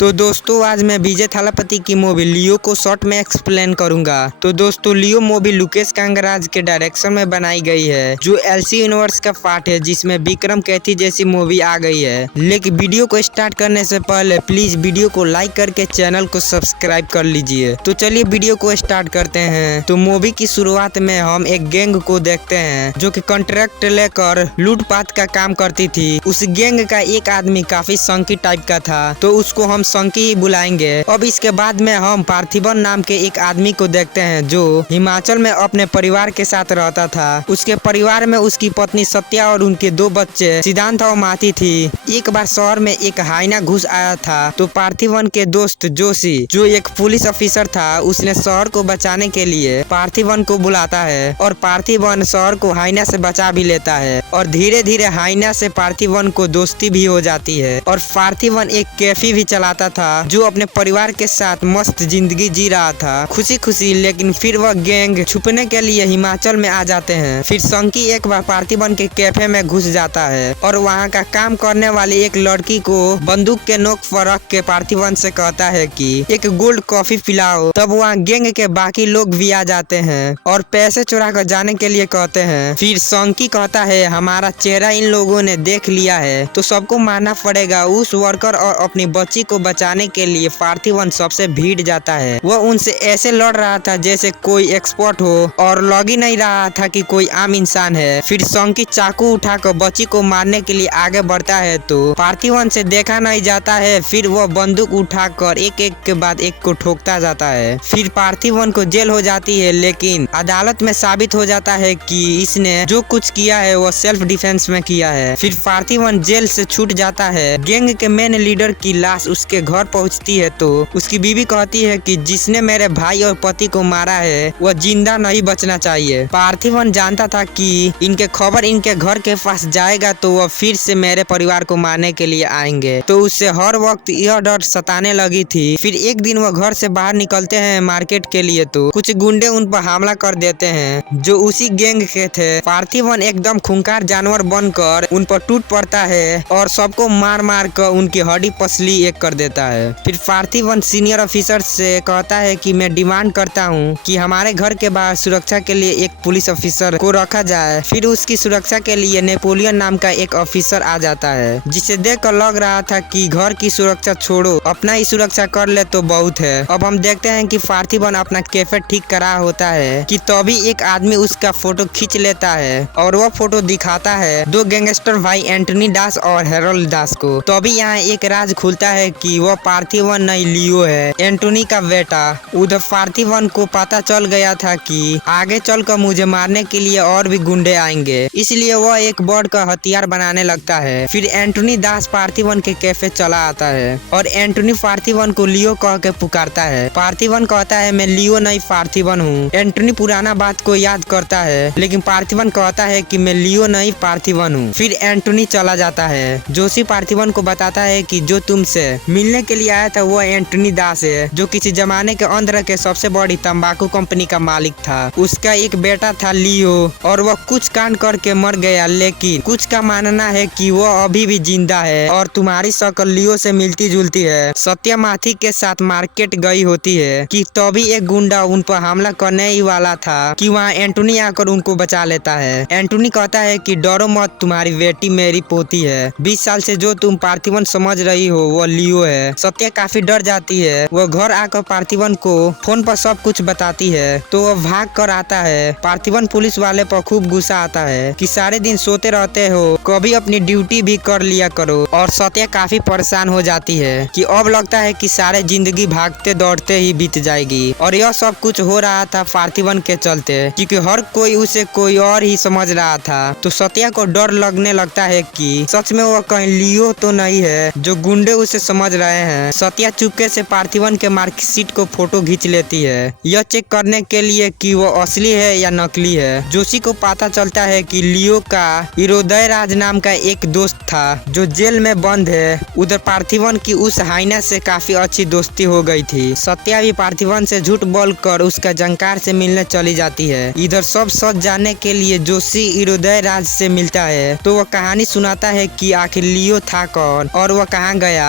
तो दोस्तों आज मैं विजय थालापति की मूवी लियो को शॉर्ट में एक्सप्लेन करूंगा। तो दोस्तों लियो मूवी लोकेश कांगराज के डायरेक्शन में बनाई गई है, जो एलसी यूनिवर्स का पार्ट है, जिसमें विक्रम कैथी जैसी मूवी आ गई है। लेकिन वीडियो को स्टार्ट करने से पहले प्लीज वीडियो को लाइक करके चैनल को सब्सक्राइब कर लीजिए। तो चलिए वीडियो को स्टार्ट करते हैं। तो मूवी की शुरुआत में हम एक गैंग को देखते हैं जो कि कॉन्ट्रैक्ट लेकर लूटपाट का काम करती थी। उस गैंग का एक आदमी काफी संकी टाइप का था, तो उसको हम संकी ही बुलाएंगे। अब इसके बाद में हम पार्थिवन नाम के एक आदमी को देखते हैं जो हिमाचल में अपने परिवार के साथ रहता था। उसके परिवार में उसकी पत्नी सत्या और उनके 2 बच्चे सिद्धांत और माती थी। एक बार शहर में एक हाइना घुस आया था, तो पार्थिवन के दोस्त जोशी जो एक पुलिस ऑफिसर था, उसने शहर को बचाने के लिए पार्थिवन को बुलाता है और पार्थिवन शहर को हाइना से बचा भी लेता है और धीरे धीरे हाइना से पार्थिवन को दोस्ती भी हो जाती है। और पार्थिवन एक कैफे भी चलाता था जो अपने परिवार के साथ मस्त जिंदगी जी रहा था खुशी खुशी। लेकिन फिर वह गैंग छुपने के लिए हिमाचल में आ जाते हैं। फिर संकी एक बार पार्थिवन के कैफे में घुस जाता है और वहाँ का काम करने वाली एक लड़की को बंदूक के नोक पर रख के पार्थिवन से कहता है कि एक गोल्ड कॉफी पिलाओ। तब वहाँ गैंग के बाकी लोग भी आ जाते हैं और पैसे चुरा कर जाने के लिए कहते हैं। फिर संकी कहता है हमारा चेहरा इन लोगों ने देख लिया है तो सबको मारना पड़ेगा। उस वर्कर और अपनी बच्ची को बचाने के लिए पार्थिवन सबसे भीड़ जाता है। वह उनसे ऐसे लड़ रहा था जैसे कोई एक्सपर्ट हो और लग ही नहीं रहा था कि कोई आम इंसान है। फिर संकी चाकू उठाकर बच्ची को मारने के लिए आगे बढ़ता है तो पार्थिवन से देखा नहीं जाता है। फिर वह बंदूक उठाकर एक एक के बाद एक को ठोकता जाता है। फिर पार्थिवन को जेल हो जाती है, लेकिन अदालत में साबित हो जाता है कि इसने जो कुछ किया है वह सेल्फ डिफेंस में किया है। फिर पार्थिवन जेल से छूट जाता है। गैंग के मेन लीडर की लाश उसके घर पहुंचती है तो उसकी बीवी कहती है कि जिसने मेरे भाई और पति को मारा है वह जिंदा नहीं बचना चाहिए। पार्थिवन जानता था कि इनके खबर इनके घर के पास जाएगा तो वह फिर से मेरे परिवार को मारने के लिए आएंगे, तो उससे हर वक्त यह डर सताने लगी थी। फिर एक दिन वह घर से बाहर निकलते हैं मार्केट के लिए, तो कुछ गुंडे उन पर हमला कर देते हैं जो उसी गैंग के थे। पार्थिवन एकदम खूंखार जानवर बनकर उन पर टूट पड़ता है और सबको मार मार कर उनकी हड्डी पसली एक कर देता है। फिर पार्थिवन सीनियर ऑफिसर से कहता है कि मैं डिमांड करता हूँ कि हमारे घर के बाहर सुरक्षा के लिए एक पुलिस ऑफिसर को रखा जाए। फिर उसकी सुरक्षा के लिए नेपोलियन नाम का एक ऑफिसर आ जाता है, जिसे देखकर लग रहा था कि घर की सुरक्षा छोड़ो अपना ही सुरक्षा कर ले तो बहुत है। अब हम देखते हैं कि पार्थिवन अपना कैफे ठीक करा होता है कि तभी एक आदमी उसका फोटो खींच लेता है और वह फोटो दिखाता है 2 गैंगस्टर भाई एंटनी दास और हेरोल्ड दास को। तभी यहाँ एक राज खुलता है कि वह पार्थिवन नहीं लियो है, एंटोनी का बेटा। उधर पार्थिवन को पता चल गया था कि आगे चलकर मुझे मारने के लिए और भी गुंडे आएंगे, इसलिए वह एक बर्ड का हथियार बनाने लगता है। फिर एंटोनी दास पार्थिवन के कैफे चला आता है और एंटोनी पार्थिवन को लियो कह के पुकारता है। पार्थिवन कहता है मैं लियो नहीं पार्थिवन हूँ। एंटोनी पुराना बात को याद करता है, लेकिन पार्थिवन कहता है कि मैं लियो नहीं पार्थिवन हूँ। फिर एंटोनी चला जाता है। जोशी पार्थिवन को बताता है कि जो तुमसे मिलने के लिए आया था वह एंटोनी दास है, जो किसी जमाने के अंदर के सबसे बड़ी तंबाकू कंपनी का मालिक था। उसका एक बेटा था लियो और वह कुछ कांड करके मर गया, लेकिन कुछ का मानना है कि वह अभी भी जिंदा है और तुम्हारी शक्ल लियो से मिलती जुलती है। सत्या माथी के साथ मार्केट गई होती है कि तभी एक गुंडा उन पर हमला करने ही वाला था कि वहाँ एंटोनी आकर उनको बचा लेता है। एंटोनी कहता है कि डरो मत, तुम्हारी बेटी मेरी पोती है। 20 साल से जो तुम पार्थिवन समझ रही हो वो लियो है। सत्या काफी डर जाती है। वह घर आकर पार्थिवन को फोन पर सब कुछ बताती है तो वह भाग कर आता है। पार्थिवन पुलिस वाले पर खूब गुस्सा आता है कि सारे दिन सोते रहते हो, कभी अपनी ड्यूटी भी कर लिया करो। और सत्या काफी परेशान हो जाती है कि अब लगता है कि सारे जिंदगी भागते दौड़ते ही बीत जाएगी। और यह सब कुछ हो रहा था पार्थिवन के चलते, क्योंकि हर कोई उसे कोई और ही समझ रहा था। तो सत्या को डर लगने लगता है कि सच में वह कहीं लियो तो नहीं है जो गुंडे उसे समझ रहे हैं। सत्या चुपके से पार्थिवन के मार्कशीट को फोटो खींच लेती है, यह चेक करने के लिए कि वो असली है या नकली है। जोशी को पता चलता है कि लियो का इरोदय राज नाम का एक दोस्त था जो जेल में बंद है। उधर पार्थिवन की उस हाइना से काफी अच्छी दोस्ती हो गई थी। सत्या भी पार्थिवन से झूठ बोलकर उसका जंकार से मिलने चली जाती है। इधर सब सच जानने के लिए जोशी इरोदय राज से मिलता है तो वह कहानी सुनाता है कि आखिर लियो था कौन और वह कहाँ गया।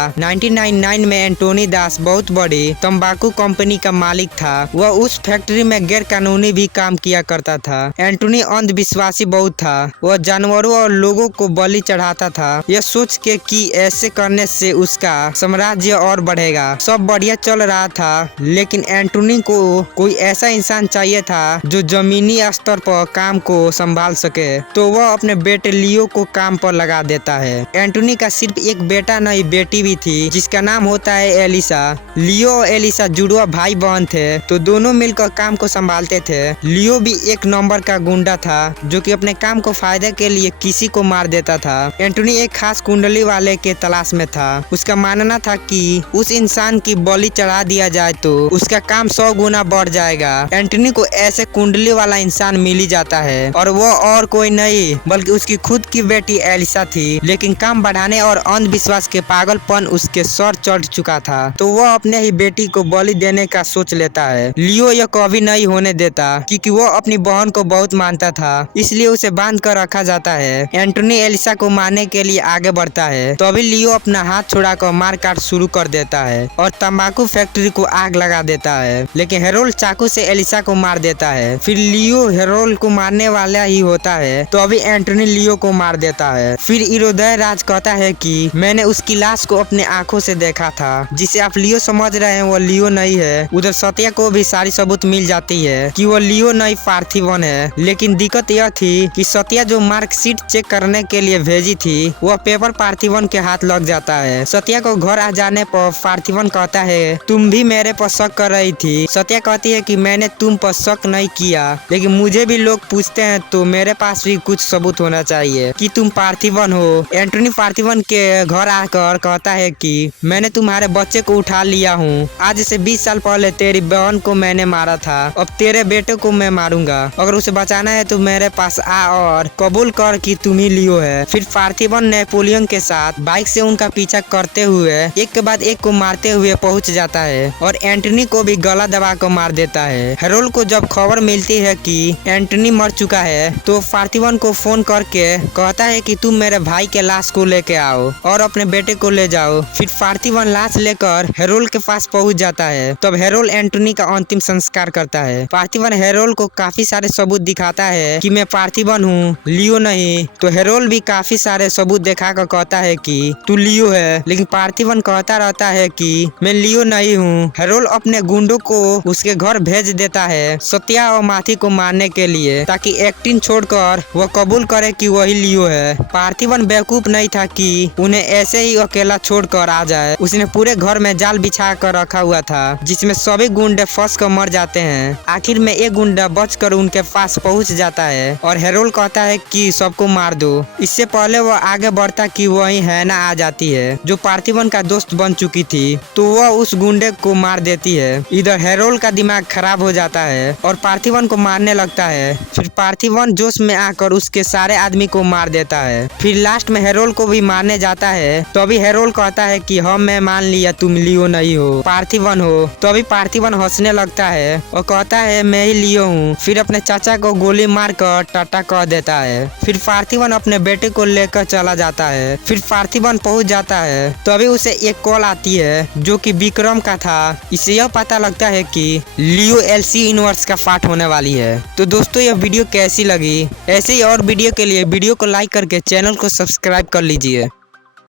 1999 में एंटोनी दास बहुत बड़ी तंबाकू कंपनी का मालिक था। वह उस फैक्ट्री में गैर कानूनी भी काम किया करता था। एंटोनी अंधविश्वासी बहुत था। वह जानवरों और लोगों को बलि चढ़ाता था, यह सोच के कि ऐसे करने से उसका साम्राज्य और बढ़ेगा। सब बढ़िया चल रहा था, लेकिन एंटोनी को कोई ऐसा इंसान चाहिए था जो जमीनी स्तर पर काम को संभाल सके। तो वह अपने बेटे लियो को काम पर लगा देता है। एंटोनी का सिर्फ एक बेटा नहीं, बेटी भी थी जिसका नाम होता है एलिसा। लियो और एलिसा जुड़वा भाई बहन थे, तो दोनों मिलकर काम को संभालते थे। लियो भी एक नंबर का गुंडा था जो कि अपने काम को फायदे के लिए किसी को मार देता था। एंटोनी एक खास कुंडली वाले के तलाश में था। उसका मानना था कि उस इंसान की बलि चढ़ा दिया जाए तो उसका काम 100 गुना बढ़ जाएगा। एंटोनी को ऐसे कुंडली वाला इंसान मिल ही जाता है, और वो और कोई नहीं बल्कि उसकी खुद की बेटी एलिसा थी। लेकिन काम बढ़ाने और अंधविश्वास के पागलपन उसके सर चढ़ चुका था, तो वह अपने ही बेटी को बलि देने का सोच लेता है। लियो यह कभी नहीं होने देता, क्योंकि वो अपनी बहन को बहुत मानता था, इसलिए उसे बांध कर रखा जाता है। एंटोनी एलिसा को मारने के लिए आगे बढ़ता है, तो अभी लियो अपना हाथ छुड़ाकर मार काट शुरू कर देता है और तंबाकू फैक्ट्री को आग लगा देता है। लेकिन हेरोल्ड चाकू से एलिसा को मार देता है। फिर लियो हेरोल्ड को मारने वाला ही होता है, तो अभी एंटोनी लियो को मार देता है। फिर इरोदय राज कहता है कि मैंने उसकी लाश को अपने आंखों से देखा था। जिसे आप लियो समझ रहे हैं वो लियो नहीं है। उधर सत्या को भी सारी सबूत मिल जाती है कि वो लियो नहीं पार्थिवन है। लेकिन दिक्कत यह थी कि सत्या जो मार्कशीट चेक करने के लिए भेजी थी वह पेपर पार्थिवन के हाथ लग जाता है। सत्या को घर आ जाने पर पार्थिवन कहता है तुम भी मेरे पर शक कर रही थी। सत्या कहती है कि मैंने तुम पर शक नहीं किया, लेकिन मुझे भी लोग पूछते हैं तो मेरे पास भी कुछ सबूत होना चाहिए कि तुम पार्थिवन हो। एंटोनी पार्थिवन के घर आकर कहता है कि मैंने तुम्हारे बच्चे को उठा लिया हूँ। आज से 20 साल पहले तेरी बहन को मैंने मारा था, अब तेरे बेटे को मैं मारूंगा। अगर उसे बचाना है तो मेरे पास आ और कबूल कर कि तुम ही लियो है। फिर पार्थिवन नेपोलियन के साथ बाइक से उनका पीछा करते हुए एक के बाद एक को मारते हुए पहुंच जाता है और एंटोनी को भी गला दबा कर मार देता है। हेरोल्ड को जब खबर मिलती है कि एंटोनी मर चुका है तो पार्थिवन को फोन करके कहता है कि तुम मेरे भाई के लाश को लेके आओ और अपने बेटे को ले जाओ। फिर पार्थिवन लाश लेकर हेरोल्ड के पास पहुंच जाता है। तब हेरोल्ड एंटोनी का अंतिम संस्कार करता है। पार्थिवन हेरोल्ड को काफी सारे सबूत दिखाता है कि मैं पार्थिवन हूँ, लियो नहीं। तो हेरोल्ड भी काफी सारे सबूत दिखाकर कहता है कि तू लियो है, लेकिन पार्थिवन कहता रहता है कि मैं लियो नहीं हूँ। हेरोल्ड अपने गुंडों को उसके घर भेज देता है सत्या और माथी को मारने के लिए, ताकि एक्टिंग छोड़कर वह कबूल करे कि वही लियो है। पार्थिवन बेवकूफ नहीं था कि उन्हें ऐसे ही अकेला छोड़कर आ जाए। उसने पूरे घर में जाल बिछा कर रखा हुआ था जिसमें सभी गुंडे फंस कर मर जाते हैं। आखिर में एक गुंडा बचकर उनके पास पहुंच जाता है और हेरोल्ड कहता है कि सबको मार दो। इससे पहले वह आगे बढ़ता कि वही हैना आ जाती है जो पार्थिवन का दोस्त बन चुकी थी, तो वह उस गुंडे को मार देती है। इधर हेरोल्ड का दिमाग खराब हो जाता है और पार्थिवन को मारने लगता है। फिर पार्थिवन जोश में आकर उसके सारे आदमी को मार देता है। फिर लास्ट में हेरोल्ड को भी मारने जाता है, तो अभी हेरोल्ड कहता है कि हम मैं मान लिया तुम लियो नहीं हो, पार्थिवन हो। तो अभी पार्थिवन हंसने लगता है और कहता है मैं ही लियो हूँ। फिर अपने चाचा को गोली मारकर टाटा कह देता है। फिर पार्थिवन अपने बेटे को लेकर चला जाता है। फिर पार्थिवन पहुंच जाता है, तो अभी उसे एक कॉल आती है जो कि विक्रम का था। इससे यह पता लगता है कि लियो एलसी यूनिवर्स का पार्ट होने वाली है। तो दोस्तों यह वीडियो कैसी लगी? ऐसे ही और वीडियो के लिए वीडियो को लाइक करके चैनल को सब्सक्राइब कर लीजिए।